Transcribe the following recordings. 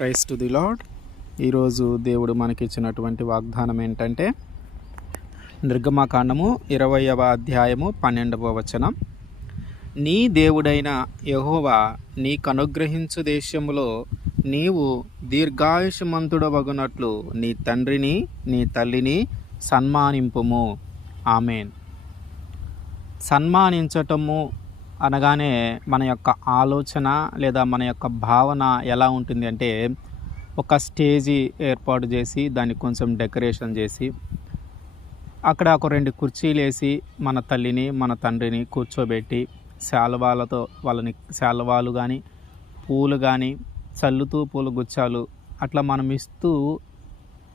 Praise to the lord. ఈరోజు దేవుడు మనకిచ్చినటువంటి వాగ్దానం ఏంటంటే నిర్గమకాండము 20వ అధ్యాయము 12వ వచనం. నీ దేవుడైన యెహోవా నీకనుగ్రహించు దేశములో నీవు దీర్ఘాయుష్మంతుడవగునట్లు నీ తండ్రిని నీ తల్లిని సన్మానింపుము. ఆమేన్. సన్మానించటము అనగానే మన యొక్క ఆలోచన లేదా మన యొక్క భావన ఎలా ఉంటుంది అంటే, ఒక స్టేజీ ఏర్పాటు చేసి దాన్ని కొంచెం డెకరేషన్ చేసి అక్కడ ఒక 2 కుర్చీలు వేసి మన తల్లిని మన తండ్రిని కూర్చోబెట్టి శాలువాలు కానీ పూలు కానీ చల్లుతూ పూల గుచ్చాలు అట్లా మనం ఇస్తూ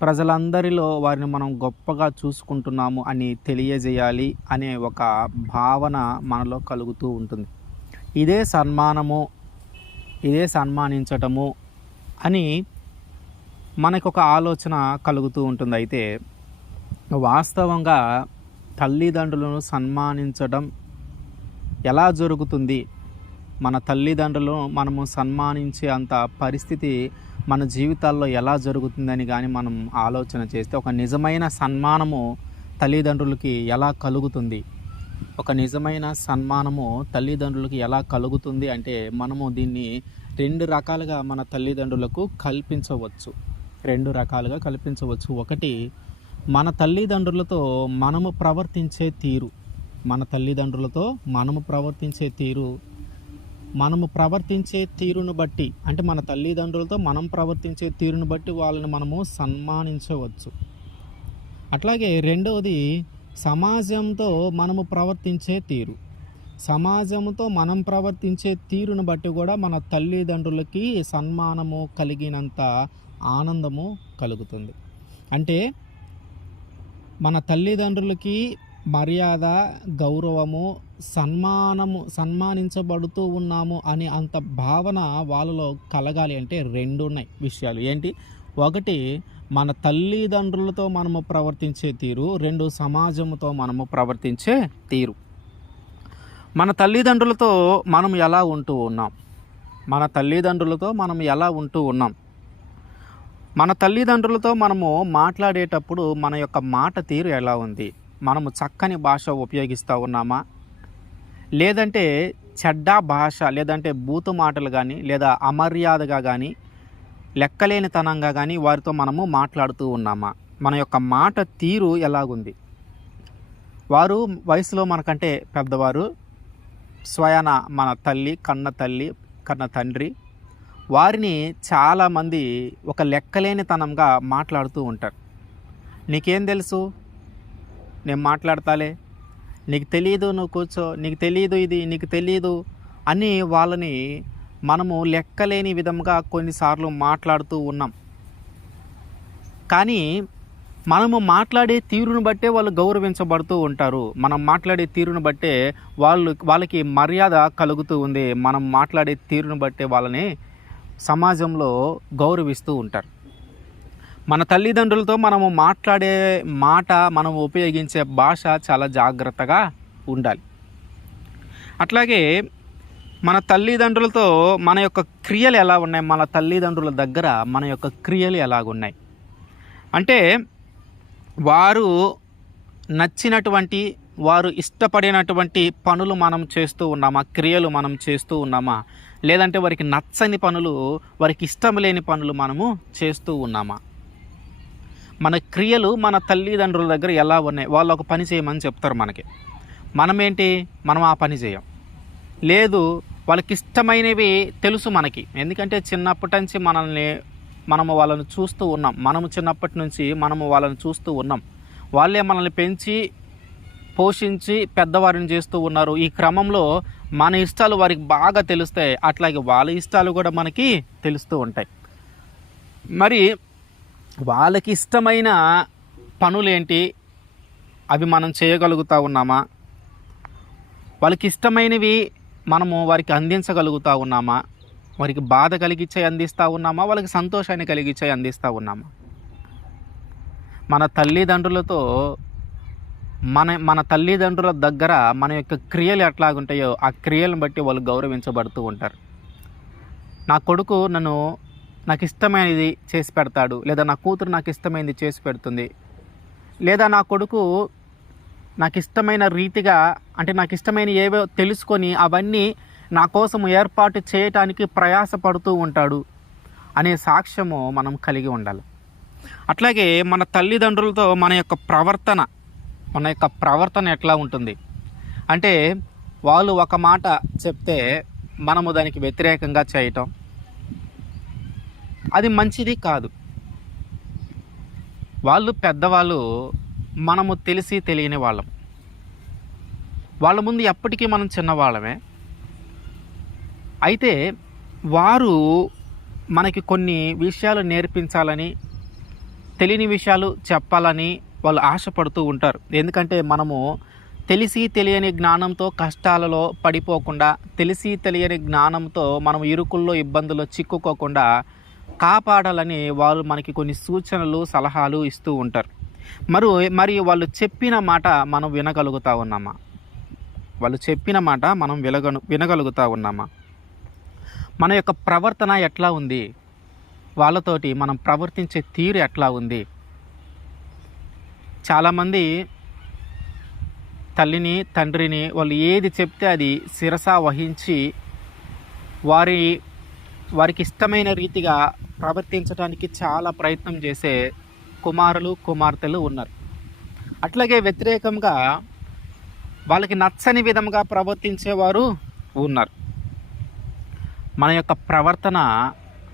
ప్రజలందరిలో వారిని మనం గొప్పగా చూసుకుంటున్నాము అని తెలియజేయాలి అనే ఒక భావన మనలో కలుగుతూ ఉంటుంది. ఇదే సన్మానము, ఇదే సన్మానించటము అని మనకు ఒక ఆలోచన కలుగుతూ ఉంటుంది. అయితే వాస్తవంగా తల్లిదండ్రులను సన్మానించడం ఎలా జరుగుతుంది? మన తల్లిదండ్రులను మనము సన్మానించే అంత పరిస్థితి మన జీవితాల్లో ఎలా జరుగుతుందని కానీ మనం ఆలోచన చేస్తే, ఒక నిజమైన సన్మానము తల్లిదండ్రులకి ఎలా కలుగుతుంది? ఒక నిజమైన సన్మానము తల్లిదండ్రులకి ఎలా కలుగుతుంది అంటే, మనము దీన్ని 2 రకాలుగా మన తల్లిదండ్రులకు కల్పించవచ్చు. 2 రకాలుగా కల్పించవచ్చు. ఒకటి, మన తల్లిదండ్రులతో మనము ప్రవర్తించే తీరు. మన తల్లిదండ్రులతో మనము ప్రవర్తించే తీరును బట్టి, అంటే మన తల్లిదండ్రులతో మనం ప్రవర్తించే తీరును బట్టి వాళ్ళని మనము సన్మానించవచ్చు. అట్లాగే రెండవది, సమాజంతో మనము ప్రవర్తించే తీరు. సమాజంతో మనం ప్రవర్తించే తీరును బట్టి కూడా మన తల్లిదండ్రులకి సన్మానము కలిగినంత ఆనందము కలుగుతుంది. అంటే మన తల్లిదండ్రులకి మర్యాద, గౌరవము, సన్మానించబడుతూ ఉన్నాము అని అంత భావన వాళ్ళలో కలగాలి అంటే 2 ఉన్నాయి విషయాలు. ఏంటి? ఒకటి, మన తల్లిదండ్రులతో మనము ప్రవర్తించే తీరు. 2, సమాజంతో మనము ప్రవర్తించే తీరు. మన తల్లిదండ్రులతో మనం ఎలా ఉంటూ ఉన్నాం? మన తల్లిదండ్రులతో మనం ఎలా ఉంటూ ఉన్నాం? మన తల్లిదండ్రులతో మనము మాట్లాడేటప్పుడు మన యొక్క మాట తీరు ఎలా ఉంది? మనము చక్కని భాష ఉపయోగిస్తూ ఉన్నామా, లేదంటే చెడ్డ భాష, లేదంటే బూతు మాటలు కానీ, లేదా అమర్యాదగా కానీ, లెక్కలేనితనంగా కానీ వారితో మనము మాట్లాడుతూ ఉన్నామా? మన యొక్క మాట తీరు ఎలాగుంది? వారు వయసులో మనకంటే పెద్దవారు, స్వయాన మన తల్లి, కన్న తండ్రి, వారిని చాలామంది ఒక లెక్కలేనితనంగా మాట్లాడుతూ ఉంటారు. నీకేం తెలుసు, నేను మాట్లాడతాలే, నీకు తెలియదు, నువ్వు కూర్చో, నీకు తెలియదు, ఇది నీకు తెలియదు అని వాళ్ళని మనము లెక్కలేని విధంగా కొన్నిసార్లు మాట్లాడుతూ ఉన్నాం. కానీ మనము మాట్లాడే తీరును బట్టే వాళ్ళు గౌరవించబడుతూ ఉంటారు. మనం మాట్లాడే తీరును బట్టే వాళ్ళకి మర్యాద కలుగుతూ ఉంది. మనం మాట్లాడే తీరును బట్టే వాళ్ళని సమాజంలో గౌరవిస్తూ ఉంటారు. మన తల్లిదండ్రులతో మనము మాట్లాడే మాట, మనం ఉపయోగించే భాష చాలా జాగ్రత్తగా ఉండాలి. అట్లాగే మన తల్లిదండ్రులతో మన యొక్క క్రియలు ఎలా ఉన్నాయి? మన తల్లిదండ్రుల దగ్గర మన యొక్క క్రియలు ఎలాగున్నాయి అంటే, వారు నచ్చినటువంటి, వారు ఇష్టపడినటువంటి పనులు మనం చేస్తూ ఉన్నామా? క్రియలు మనం చేస్తూ ఉన్నామా? లేదంటే వారికి నచ్చని పనులు, వారికి ఇష్టం లేని పనులు మనము చేస్తూ ఉన్నామా? మన క్రియలు మన తల్లిదండ్రుల దగ్గర ఎలా ఉన్నాయి? వాళ్ళు ఒక పని చేయమని చెప్తారు మనకి, మనం ఆ పని చేయం. లేదు, వాళ్ళకి ఇష్టమైనవి తెలుసు మనకి, ఎందుకంటే చిన్నప్పటి నుంచి మనము వాళ్ళని చూస్తూ ఉన్నాం. మనము చిన్నప్పటి నుంచి వాళ్ళని చూస్తూ ఉన్నాం. వాళ్ళే మనల్ని పెంచి పోషించి పెద్దవారిని చేస్తూ ఉన్నారు. ఈ క్రమంలో మన ఇష్టాలు వారికి బాగా తెలుస్తాయి, అట్లాగే వాళ్ళ ఇష్టాలు కూడా మనకి తెలుస్తూ ఉంటాయి. మరి వాళ్ళకి ఇష్టమైన పనులేంటి, అవి మనం చేయగలుగుతూ ఉన్నామా? వాళ్ళకి ఇష్టమైనవి మనము వారికి అందించగలుగుతూ ఉన్నామా? వారికి బాధ కలిగించే అందిస్తూ ఉన్నామా? వాళ్ళకి సంతోషాన్ని కలిగించే అందిస్తూ ఉన్నామా? మన తల్లిదండ్రులతో మన తల్లిదండ్రుల దగ్గర మన యొక్క క్రియలు ఎట్లాగుంటాయో ఆ క్రియలను బట్టి వాళ్ళు గౌరవించబడుతూ ఉంటారు. నా కొడుకు నన్ను నాకు ఇష్టమైనది చేసి పెడతాడు, లేదా నా కూతురు నాకు ఇష్టమైనది చేసి పెడుతుంది, లేదా నా కొడుకు నాకు ఇష్టమైన రీతిగా, అంటే నాకు ఇష్టమైన ఏవో తెలుసుకొని అవన్నీ నా కోసం ఏర్పాటు చేయటానికి ప్రయాసపడుతూ ఉంటాడు అనే సాక్ష్యము మనం కలిగి ఉండాలి. అట్లాగే మన తల్లిదండ్రులతో మన యొక్క ప్రవర్తన ఎట్లా ఉంటుంది అంటే, వాళ్ళు ఒక మాట చెప్తే మనము దానికి వ్యతిరేకంగా చేయటం, అది మంచిది కాదు. వాళ్ళు పెద్దవాళ్ళు, మనము తెలిసి తెలియని వాళ్ళం. వాళ్ళ ముందు ఎప్పటికీ మనం చిన్నవాళ్ళమే. అయితే వారు మనకి కొన్ని విషయాలు నేర్పించాలని, తెలియని విషయాలు చెప్పాలని వాళ్ళు ఆశపడుతూ ఉంటారు. ఎందుకంటే మనము తెలిసి తెలియని జ్ఞానంతో కష్టాలలో పడిపోకుండా, తెలిసి తెలియని జ్ఞానంతో మనం ఇరుకుల్లో ఇబ్బందుల్లో చిక్కుకోకుండా కాపాడాలని వాళ్ళు మనకి కొన్ని సూచనలు సలహాలు ఇస్తూ ఉంటారు. మరి వాళ్ళు చెప్పిన మాట మనం వినగలుగుతా ఉన్నామా? వాళ్ళు చెప్పిన మాట మనం వినగలుగుతా ఉన్నామా? మన యొక్క ప్రవర్తన ఎట్లా ఉంది? వాళ్ళతోటి మనం ప్రవర్తించే తీరు ఎట్లా ఉంది? చాలామంది తల్లిని తండ్రిని వాళ్ళు ఏది చెప్తే అది శిరస వహించి వారికి ఇష్టమైన రీతిగా ప్రవర్తించడానికి చాలా ప్రయత్నం చేసే కుమారులు కుమార్తెలు ఉన్నారు. అట్లాగే వ్యతిరేకంగా వాళ్ళకి నచ్చని విధంగా ప్రవర్తించేవారు ఉన్నారు. మన యొక్క ప్రవర్తన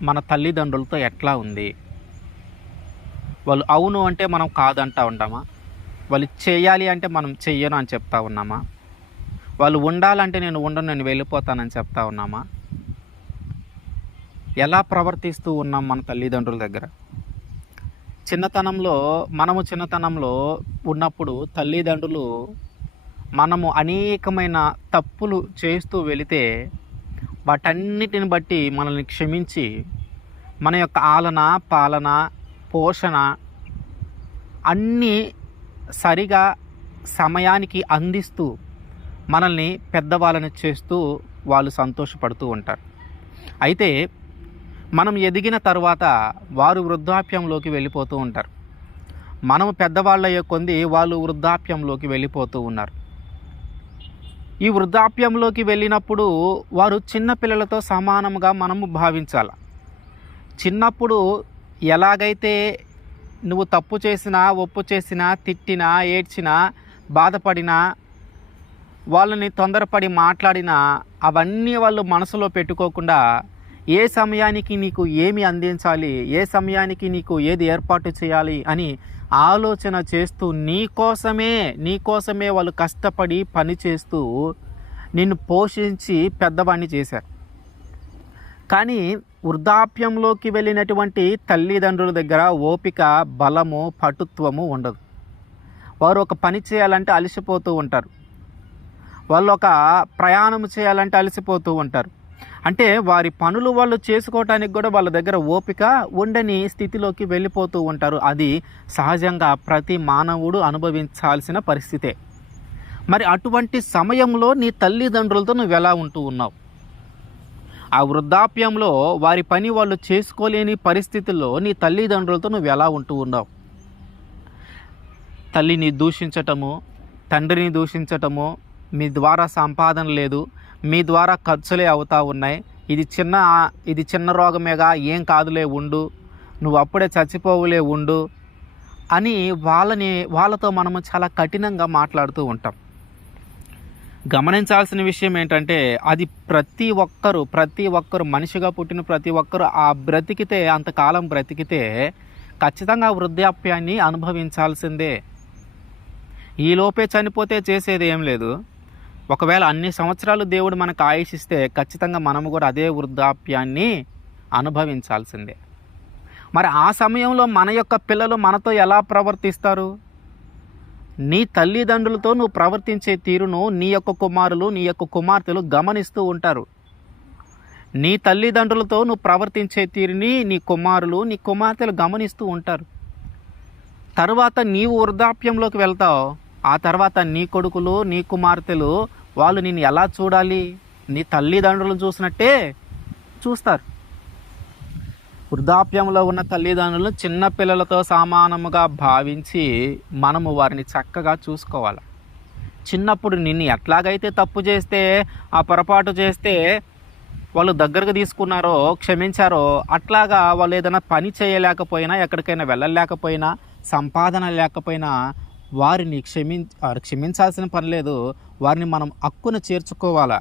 మన తల్లిదండ్రులతో ఎట్లా ఉంది? వాళ్ళు అవును అంటే మనం కాదంటా ఉంటామా? వాళ్ళు చేయాలి అంటే మనం చెయ్యను అని చెప్తా ఉన్నామా? వాళ్ళు ఉండాలంటే నేను ఉండను, నేను వెళ్ళిపోతానని చెప్తా ఉన్నామా? ఎలా ప్రవర్తిస్తూ ఉన్నాం మన తల్లిదండ్రుల దగ్గర? చిన్నతనంలో ఉన్నప్పుడు తల్లిదండ్రులు మనము అనేకమైన తప్పులు చేస్తూ వెళితే వాటన్నిటిని బట్టి మనల్ని క్షమించి మన యొక్క ఆలన పాలన పోషణ అన్నీ సరిగా సమయానికి అందిస్తూ మనల్ని పెద్దవాళ్ళని చేస్తూ వాళ్ళు సంతోషపడుతూ ఉంటారు. అయితే మనం ఎదిగిన తర్వాత వారు వృద్ధాప్యంలోకి వెళ్ళిపోతూ ఉంటారు. మనము పెద్దవాళ్ళయ్యే కొద్దీ వాళ్ళు వృద్ధాప్యంలోకి వెళ్ళిపోతూ ఉన్నారు. ఈ వృద్ధాప్యంలోకి వెళ్ళినప్పుడు వారు చిన్నపిల్లలతో సమానంగా మనము భావించాలి. చిన్నప్పుడు ఎలాగైతే నువ్వు తప్పు చేసినా, ఒప్పు చేసినా, తిట్టినా, ఏడ్చినా, బాధపడినా, వాళ్ళని తొందరపడి మాట్లాడినా అవన్నీ వాళ్ళు మనసులో పెట్టుకోకుండా ఏ సమయానికి నీకు ఏమి అందించాలి, ఏ సమయానికి నీకు ఏది ఏర్పాటు చేయాలి అని ఆలోచన చేస్తూ నీకోసమే వాళ్ళు కష్టపడి పని చేస్తూ నిన్ను పోషించి పెద్దవాడిని చేశారు. కానీ వృద్ధాప్యంలోకి వెళ్ళినటువంటి తల్లిదండ్రుల దగ్గర ఓపిక, బలము, పటుత్వము ఉండదు. వారు ఒక పని చేయాలంటే అలసిపోతూ ఉంటారు. వాళ్ళు ఒక ప్రయాణం చేయాలంటే అలసిపోతూ ఉంటారు. అంటే వారి పనులు వాళ్ళు చేసుకోవటానికి కూడా వాళ్ళ దగ్గర ఓపిక ఉండని స్థితిలోకి వెళ్ళిపోతూ ఉంటారు. అది సహజంగా ప్రతి మానవుడు అనుభవించాల్సిన పరిస్థితే. మరి అటువంటి సమయంలో నీ తల్లిదండ్రులతో నువ్వు ఎలా ఉంటూ ఉన్నావు? ఆ వృద్ధాప్యంలో వారి పని వాళ్ళు చేసుకోలేని పరిస్థితుల్లో నీ తల్లిదండ్రులతో నువ్వు ఎలా ఉంటూ ఉన్నావు? తల్లిని దూషించటము, తండ్రిని దూషించటము, మీ ద్వారా సంపాదన లేదు, మీ ద్వారా ఖర్చులే అవుతా ఉన్నాయి, ఇది చిన్న రోగమేగా, ఏం కాదులే ఉండు, నువ్వు అప్పుడే చచ్చిపోవులే ఉండు అని వాళ్ళతో మనము చాలా కఠినంగా మాట్లాడుతూ ఉంటాం. గమనించాల్సిన విషయం ఏంటంటే అది ప్రతి ఒక్కరు మనిషిగా పుట్టిన ప్రతి ఒక్కరు అంతకాలం బ్రతికితే ఖచ్చితంగా వృద్ధాప్యాన్ని అనుభవించాల్సిందే. ఈలోపే చనిపోతే చేసేది ఏం లేదు. ఒకవేళ అన్ని సంవత్సరాలు దేవుడు మనకు ఆయుష్ ఇస్తే ఖచ్చితంగా మనము కూడా అదే వృద్ధాప్యాన్ని అనుభవించాల్సిందే. మరి ఆ సమయంలో మన యొక్క పిల్లలు మనతో ఎలా ప్రవర్తిస్తారు? నీ తల్లిదండ్రులతో నువ్వు ప్రవర్తించే తీరును నీ యొక్క కుమారులు, నీ యొక్క కుమార్తెలు గమనిస్తూ ఉంటారు. నీ తల్లిదండ్రులతో నువ్వు ప్రవర్తించే తీరుని నీ కుమారులు, నీ కుమార్తెలు గమనిస్తూ ఉంటారు. తర్వాత నీవు వృద్ధాప్యంలోకి వెళ్తావు. ఆ తర్వాత నీ కొడుకులు, నీ కుమార్తెలు వాళ్ళు నిన్ను ఎలా చూడాలి? నీ తల్లిదండ్రులను చూసినట్టే చూస్తారు. వృద్ధాప్యంలో ఉన్న తల్లిదండ్రులను చిన్న పిల్లలతో సమానముగా భావించి మనము వారిని చక్కగా చూసుకోవాలి. చిన్నప్పుడు నిన్ను ఎట్లాగైతే తప్పు చేస్తే, ఆ పొరపాటు చేస్తే వాళ్ళు దగ్గరకు తీసుకున్నారో, క్షమించారో, అట్లాగా వాళ్ళు ఏదైనా పని చేయలేకపోయినా, ఎక్కడికైనా వెళ్ళలేకపోయినా, సంపాదన లేకపోయినా వారిని క్షమించాల్సిన పని లేదు. వారిని మనం హక్కున చేర్చుకోవాలా.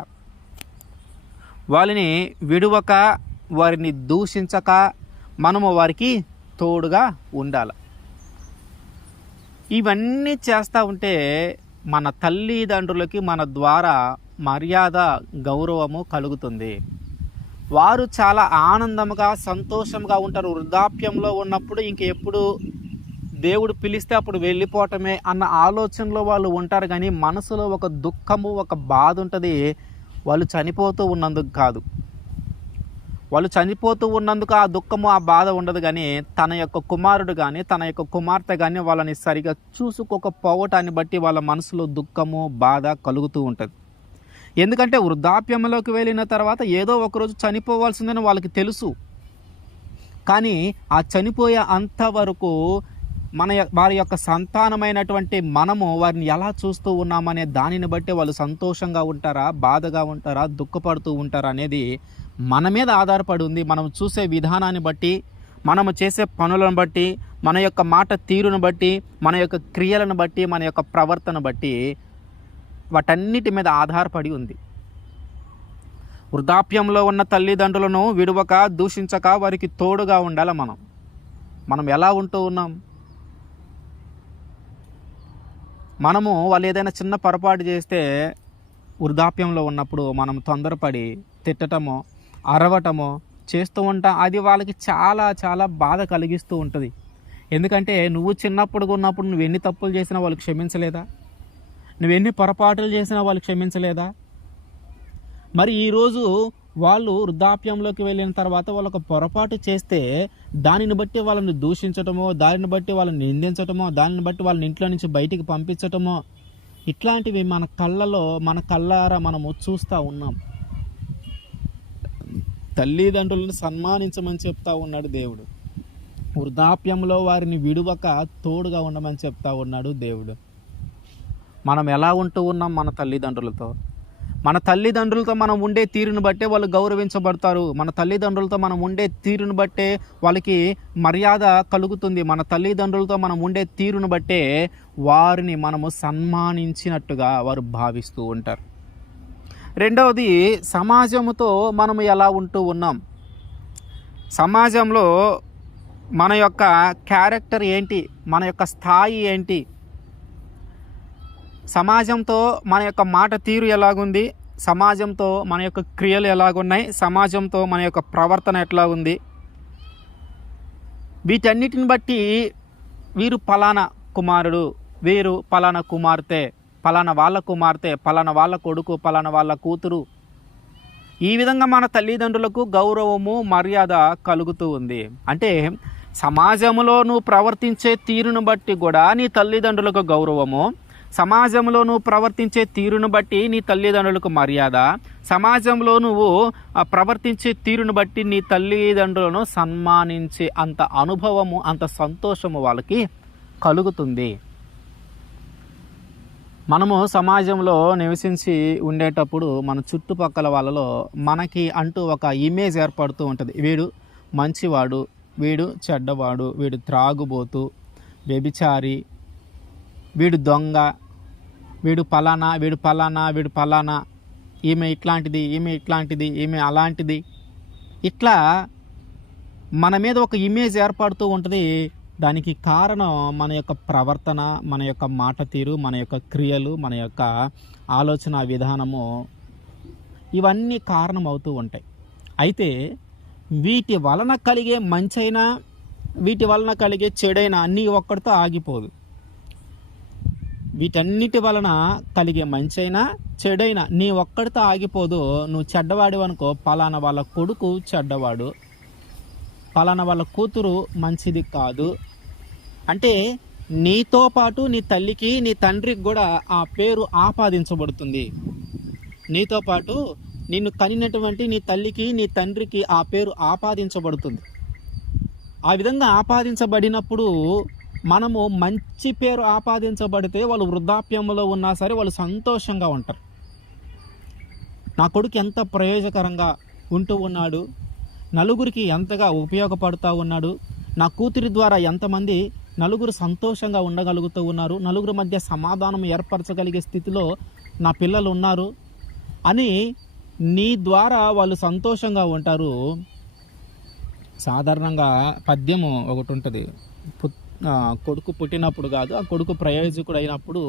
వారిని విడువక, వారిని దూషించక మనము వారికి తోడుగా ఉండాలి. ఇవన్నీ చేస్తూ ఉంటే మన తల్లిదండ్రులకి మన ద్వారా మర్యాద, గౌరవము కలుగుతుంది. వారు చాలా ఆనందంగా, సంతోషంగా ఉంటారు. వృద్ధాప్యంలో ఉన్నప్పుడు ఎప్పుడు దేవుడు పిలిస్తే అప్పుడు వెళ్ళిపోవటమే అన్న ఆలోచనలో వాళ్ళు ఉంటారు. కానీ మనసులో ఒక దుఃఖము, ఒక బాధ ఉంటుంది. వాళ్ళు చనిపోతూ ఉన్నందుకు కాదు. వాళ్ళు చనిపోతూ ఉన్నందుకు ఆ దుఃఖము, ఆ బాధ ఉండదు. కానీ తన యొక్క కుమారుడు కానీ, తన యొక్క కుమార్తె కానీ వాళ్ళని సరిగా చూసుకోకపోవటాన్ని బట్టి వాళ్ళ మనసులో దుఃఖము, బాధ కలుగుతూ ఉంటుంది. ఎందుకంటే వృద్ధాప్యంలోకి వెళ్ళిన తర్వాత ఏదో ఒకరోజు చనిపోవాల్సిందని వాళ్ళకి తెలుసు. కానీ ఆ చనిపోయే అంతవరకు వారి యొక్క సంతానమైనటువంటి మనము వారిని ఎలా చూస్తూ ఉన్నామనే దానిని బట్టి వాళ్ళు సంతోషంగా ఉంటారా, బాధగా ఉంటారా, దుఃఖపడుతూ ఉంటారా అనేది మన మీద ఆధారపడి ఉంది. మనం చూసే విధానాన్ని బట్టి, మనము చేసే పనులను బట్టి, మన యొక్క మాట తీరును బట్టి, మన యొక్క క్రియలను బట్టి, మన యొక్క ప్రవర్తన బట్టి వాటన్నిటి మీద ఆధారపడి ఉంది. వృద్ధాప్యంలో ఉన్న తల్లిదండ్రులను విడువక, దూషించక వారికి తోడుగా ఉండాలి. మనం ఎలా ఉంటూ ఉన్నాం? మనము వాళ్ళు ఏదైనా చిన్న పొరపాటు చేస్తే వృద్ధాప్యంలో ఉన్నప్పుడు మనం తొందరపడి తిట్టటమో, అరవటమో చేస్తూ ఉంటాం. అది వాళ్ళకి చాలా చాలా బాధ కలిగిస్తూ ఉంటుంది. ఎందుకంటే నువ్వు చిన్నప్పుడు ఉన్నప్పుడు నువ్వు ఎన్ని తప్పులు చేసినా వాళ్ళు క్షమించలేదా? నువ్వెన్ని పొరపాటులు చేసినా వాళ్ళు క్షమించలేదా? మరి ఈరోజు వాళ్ళు వృద్ధాప్యంలోకి వెళ్ళిన తర్వాత వాళ్ళు ఒక పొరపాటు చేస్తే దానిని బట్టి వాళ్ళని దూషించటమో, దానిని బట్టి వాళ్ళని నిందించటమో, దానిని బట్టి వాళ్ళని ఇంట్లో నుంచి బయటికి పంపించటమో, ఇట్లాంటివి మన కళ్ళారా మనము చూస్తూ ఉన్నాం. తల్లిదండ్రులను సన్మానించమని చెప్తా ఉన్నాడు దేవుడు. వృద్ధాప్యంలో వారిని విడువక తోడుగా ఉండమని చెప్తా ఉన్నాడు దేవుడు. మనం ఎలా ఉంటూ ఉన్నాం మన తల్లిదండ్రులతో? మన తల్లిదండ్రులతో మనం ఉండే తీరును బట్టే వాళ్ళు గౌరవించబడతారు. మన తల్లిదండ్రులతో మనం ఉండే తీరును బట్టే వాళ్ళకి మర్యాద కలుగుతుంది. మన తల్లిదండ్రులతో మనం ఉండే తీరును బట్టే వారిని మనము సన్మానించినట్టుగా వారు భావిస్తూ ఉంటారు. రెండవది, సమాజంతో మనము ఎలా ఉంటూ ఉన్నాం? సమాజంలో మన యొక్క క్యారెక్టర్ ఏంటి? మన యొక్క స్థాయి ఏంటి? సమాజంతో మన యొక్క మాట తీరు ఎలాగుంది? సమాజంతో మన యొక్క క్రియలు ఎలాగున్నాయి? సమాజంతో మన యొక్క ప్రవర్తన ఎట్లా ఉంది? వీటన్నిటిని బట్టి వీరు పలానా కుమారుడు, వీరు పలానా కుమార్తె, పలానా వాళ్ళ కుమార్తె, పలానా వాళ్ళ కొడుకు, పలానా వాళ్ళ కూతురు, ఈ విధంగా మన తల్లిదండ్రులకు గౌరవము, మర్యాద కలుగుతూ ఉంది. అంటే సమాజంలో నువ్వు ప్రవర్తించే తీరును బట్టి కూడా నీ తల్లిదండ్రులకు గౌరవము, సమాజంలో నువ్వు ప్రవర్తించే తీరును బట్టి నీ తల్లిదండ్రులకు మర్యాద, సమాజంలో నువ్వు ప్రవర్తించే తీరును బట్టి నీ తల్లిదండ్రులను సన్మానించే అంత అనుభవము, అంత సంతోషము వాళ్ళకి కలుగుతుంది. మనము సమాజంలో నివసించి ఉండేటప్పుడు మన చుట్టుపక్కల వాళ్ళలో మనకి అంటూ ఒక ఇమేజ్ ఏర్పడుతూ ఉంటుంది. వీడు మంచివాడు, వీడు చెడ్డవాడు, వీడు త్రాగుబోతు, వ్యభిచారి, వీడు దొంగ, వీడు పలానా, వీడు పలానా, వీడు పలానా, ఈమె ఇట్లాంటిది, ఈమె ఇట్లాంటిది, ఈమె అలాంటిది. ఇట్లా మన మీద ఒక ఇమేజ్ ఏర్పడుతూ ఉంటుంది. దానికి కారణం మన యొక్క ప్రవర్తన, మన యొక్క మాట తీరు, మన యొక్క క్రియలు, మన యొక్క ఆలోచన విధానము, ఇవన్నీ కారణం అవుతూ ఉంటాయి. అయితే వీటి వలన కలిగే మంచైనా, వీటి వలన కలిగే చెడైనా నీ ఒక్కడితో ఆగిపోదు. వీటన్నిటి వలన కలిగే మంచైనా, చెడైనా నీ ఒక్కడితో ఆగిపోదు. నువ్వు చెడ్డవాడు అనుకో, పలానా వాళ్ళ కొడుకు చెడ్డవాడు, పలానా వాళ్ళ కూతురు మంచిది కాదు అంటే నీతో పాటు నీ తల్లికి, నీ తండ్రికి కూడా ఆ పేరు ఆపాదించబడుతుంది. నీతో పాటు నిన్ను కనినటువంటి నీ తల్లికి, నీ తండ్రికి ఆ పేరు ఆపాదించబడుతుంది. ఆ విధంగా ఆపాదించబడినప్పుడు మనము మంచి పేరు ఆపాదించబడితే వాళ్ళు వృద్ధాప్యంలో ఉన్నా సరే వాళ్ళు సంతోషంగా ఉంటారు. నా కొడుకు ఎంత ప్రయోజకరంగా ఉంటూ ఉన్నాడు, నలుగురికి ఎంతగా ఉపయోగపడుతూ ఉన్నాడు, నా కూతురి ద్వారా ఎంతమంది నలుగురు సంతోషంగా ఉండగలుగుతూ ఉన్నారు, నలుగురు మధ్య సమాధానం ఏర్పరచగలిగే స్థితిలో నా పిల్లలు ఉన్నారు అని నీ ద్వారా వాళ్ళు సంతోషంగా ఉంటారు. సాధారణంగా పద్యము ఒకటి ఉంటుంది, కొడుకు పుట్టినప్పుడు కాదు, ఆ కొడుకు ప్రయోజకుడు అయినప్పుడు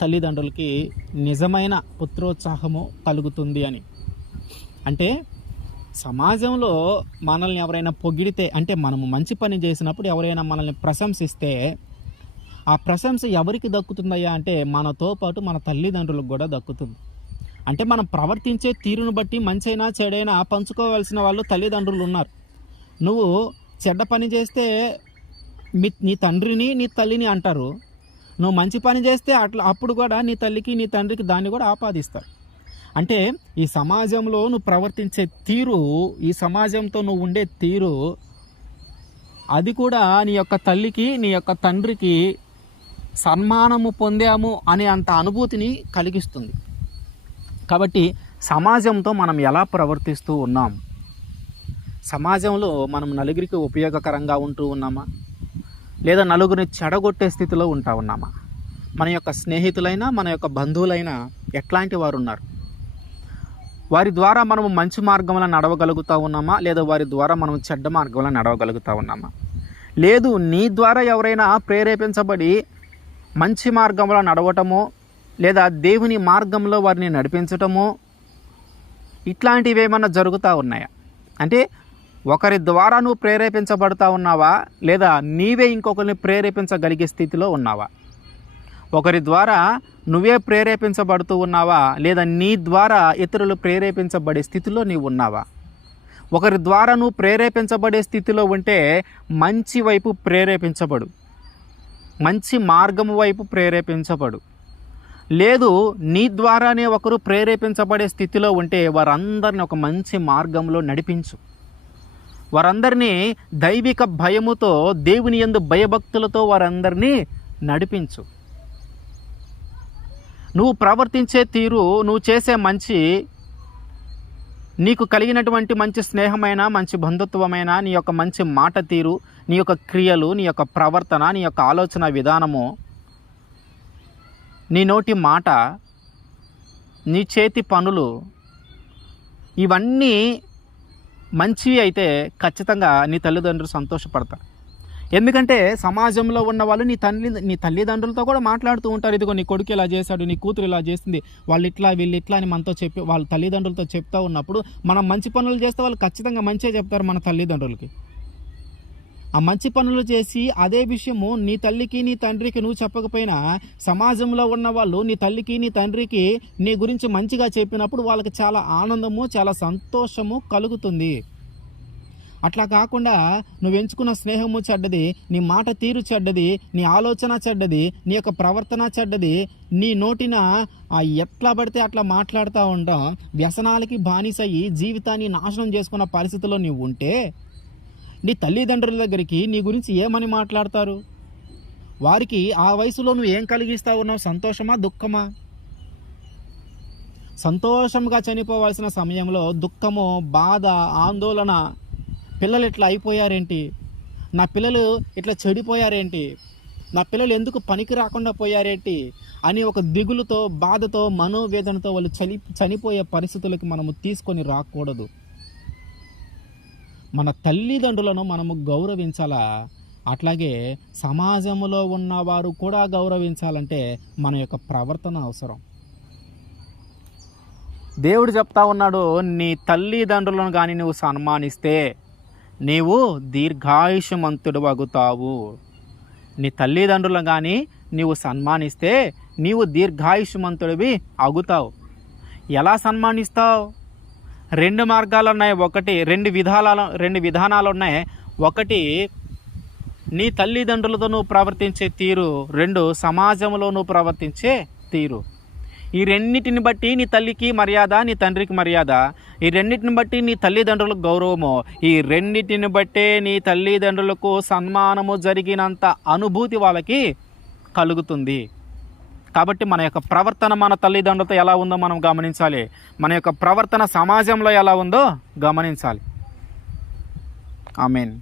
తల్లిదండ్రులకి నిజమైన పుత్రోత్సాహము కలుగుతుంది అని. అంటే సమాజంలో మనల్ని ఎవరైనా పొగిడితే, అంటే మనము మంచి పని చేసినప్పుడు ఎవరైనా మనల్ని ప్రశంసిస్తే ఆ ప్రశంస ఎవరికి దక్కుతుందయ్యా అంటే మనతో పాటు మన తల్లిదండ్రులకు కూడా దక్కుతుంది. అంటే మనం ప్రవర్తించే తీరును బట్టి మంచైనా చెడైనా పంచుకోవాల్సిన వాళ్ళు తల్లిదండ్రులు ఉన్నారు. నువ్వు చెడ్డ పని చేస్తే నీ తండ్రిని నీ తల్లిని అంటారు, నువ్వు మంచి పని చేస్తే అప్పుడు కూడా నీ తల్లికి నీ తండ్రికి దాన్ని కూడా ఆపాదిస్తారు. అంటే ఈ సమాజంలో నువ్వు ప్రవర్తించే తీరు, ఈ సమాజంతో నువ్వు ఉండే తీరు, అది కూడా నీ యొక్క తల్లికి నీ యొక్క తండ్రికి సన్మానము పొందాము అనే అంత అనుభూతిని కలిగిస్తుంది. కాబట్టి సమాజంతో మనం ఎలా ప్రవర్తిస్తూ ఉన్నాం, సమాజంలో మనం నలుగురికి ఉపయోగకరంగా ఉంటూ ఉన్నామా, లేదా నలుగురిని చెడగొట్టే స్థితిలో ఉంటా ఉన్నామా? మన యొక్క స్నేహితులైనా మన యొక్క బంధువులైనా ఎట్లాంటి వారు ఉన్నారు? వారి ద్వారా మనము మంచి మార్గంలో నడవగలుగుతూ ఉన్నామా, లేదా వారి ద్వారా మనం చెడ్డ మార్గంలో నడవగలుగుతూ ఉన్నామా? లేదు, నీ ద్వారా ఎవరైనా ప్రేరేపించబడి మంచి మార్గంలో నడవటమో, లేదా దేవుని మార్గంలో వారిని నడిపించటమో, ఇట్లాంటివి ఏమన్నా జరుగుతూ ఉన్నాయా? అంటే ఒకరి ద్వారా నువ్వు ప్రేరేపించబడుతూ ఉన్నావా, లేదా నీవే ఇంకొకరిని ప్రేరేపించగలిగే స్థితిలో ఉన్నావా? ఒకరి ద్వారా నువ్వే ప్రేరేపించబడుతూ ఉన్నావా, లేదా నీ ద్వారా ఇతరులు ప్రేరేపించబడే స్థితిలో నీవు ఉన్నావా? ఒకరి ద్వారా నువ్వు ప్రేరేపించబడే స్థితిలో ఉంటే మంచి వైపు ప్రేరేపించబడు, మంచి మార్గం వైపు ప్రేరేపించబడు. లేదు, నీ ద్వారానే ఒకరు ప్రేరేపించబడే స్థితిలో ఉంటే వారందరిని ఒక మంచి మార్గంలో నడిపించు. వారందరినీ దైవిక భయముతో, దేవుని యందు భయభక్తులతో వారందరినీ నడిపించు. నువ్వు ప్రవర్తించే తీరు, నువ్వు చేసే మంచి, నీకు కలిగినటువంటి మంచి స్నేహమైన, మంచి బంధుత్వమైన, నీ యొక్క మంచి మాట తీరు, నీ యొక్క క్రియలు, నీ యొక్క ప్రవర్తన, నీ యొక్క ఆలోచన విధానము, నీ నోటి మాట, నీ చేతి పనులు, ఇవన్నీ మంచివి అయితే ఖచ్చితంగా నీ తల్లిదండ్రులు సంతోషపడతారు. ఎందుకంటే సమాజంలో ఉన్న వాళ్ళు నీ తల్లిదండ్రులతో కూడా మాట్లాడుతూ ఉంటారు. ఇదిగో నీ కొడుకు ఇలా చేశాడు, నీ కూతురు ఇలా చేసింది, వాళ్ళు ఇట్లా వీళ్ళు ఇట్లా అని మనతో చెప్పి వాళ్ళ తల్లిదండ్రులతో చెప్తూ ఉన్నప్పుడు మనం మంచి పనులు చేస్తే వాళ్ళు ఖచ్చితంగా మంచిగా చెప్తారు మన తల్లిదండ్రులకి. ఆ మంచి పనులు చేసి అదే విషయము నీ తల్లికి నీ తండ్రికి నువ్వు చెప్పకపోయినా సమాజంలో ఉన్న వాళ్ళు నీ తల్లికి నీ తండ్రికి నీ గురించి మంచిగా చెప్పినప్పుడు వాళ్ళకి చాలా ఆనందము, చాలా సంతోషము కలుగుతుంది. అట్లా కాకుండా నువ్వు ఎంచుకున్న స్నేహము చెడ్డది, నీ మాట తీరు చెడ్డది, నీ ఆలోచన చెడ్డది, నీ యొక్క ప్రవర్తన చెడ్డది, నీ నోటిన ఎట్లా పడితే అట్లా మాట్లాడుతూ ఉంటాం, వ్యసనాలకి బానిసయ్యి జీవితాన్ని నాశనం చేసుకున్న పరిస్థితిలో నీవు ఉంటే నీ తల్లిదండ్రుల దగ్గరికి నీ గురించి ఏమని మాట్లాడతారు? వారికి ఆ వయసులో నువ్వు ఏం కలిగిస్తా ఉన్నావు? సంతోషమా, దుఃఖమా? సంతోషంగా చనిపోవాల్సిన సమయంలో దుఃఖము, బాధ, ఆందోళన, పిల్లలు ఇట్లా అయిపోయారేంటి, నా పిల్లలు ఇట్లా చెడిపోయారేంటి, నా పిల్లలు ఎందుకు పనికి రాకుండా పోయారేంటి అని ఒక దిగులుతో, బాధతో, మనోవేదనతో వాళ్ళు చనిపోయే పరిస్థితులకు మనము తీసుకొని రాకూడదు. మన తల్లిదండ్రులను మనము గౌరవించాలా. అట్లాగే సమాజంలో ఉన్నవారు కూడా గౌరవించాలంటే మన యొక్క ప్రవర్తన అవసరం. దేవుడు చెప్తా ఉన్నాడు, నీ తల్లిదండ్రులను కానీ నువ్వు సన్మానిస్తే నీవు దీర్ఘాయుష్మంతుడు అగుతావు. నీ తల్లిదండ్రులను కానీ నీవు సన్మానిస్తే నీవు దీర్ఘాయుష్మంతుడివి అగుతావు. ఎలా సన్మానిస్తావు? రెండు మార్గాలు ఉన్నాయి. రెండు విధానాలు ఉన్నాయి. ఒకటి నీ తల్లిదండ్రులతో నువ్వు ప్రవర్తించే తీరు, రెండు సమాజంలో నువ్వు ప్రవర్తించే తీరు. ఈ రెండింటిని బట్టి నీ తల్లికి మర్యాద, నీ తండ్రికి మర్యాద, ఈ రెండింటిని బట్టి నీ తల్లిదండ్రులకు గౌరవము, ఈ రెండింటిని బట్టే నీ తల్లిదండ్రులకు సన్మానము జరిగినంత అనుభూతి వాళ్ళకి కలుగుతుంది. కాబట్టి మన యొక్క ప్రవర్తన మన తల్లిదండ్రులతో ఎలా ఉందో మనం గమనించాలి. మన యొక్క ప్రవర్తన సమాజంలో ఎలా ఉందో గమనించాలి. ఆమేన్.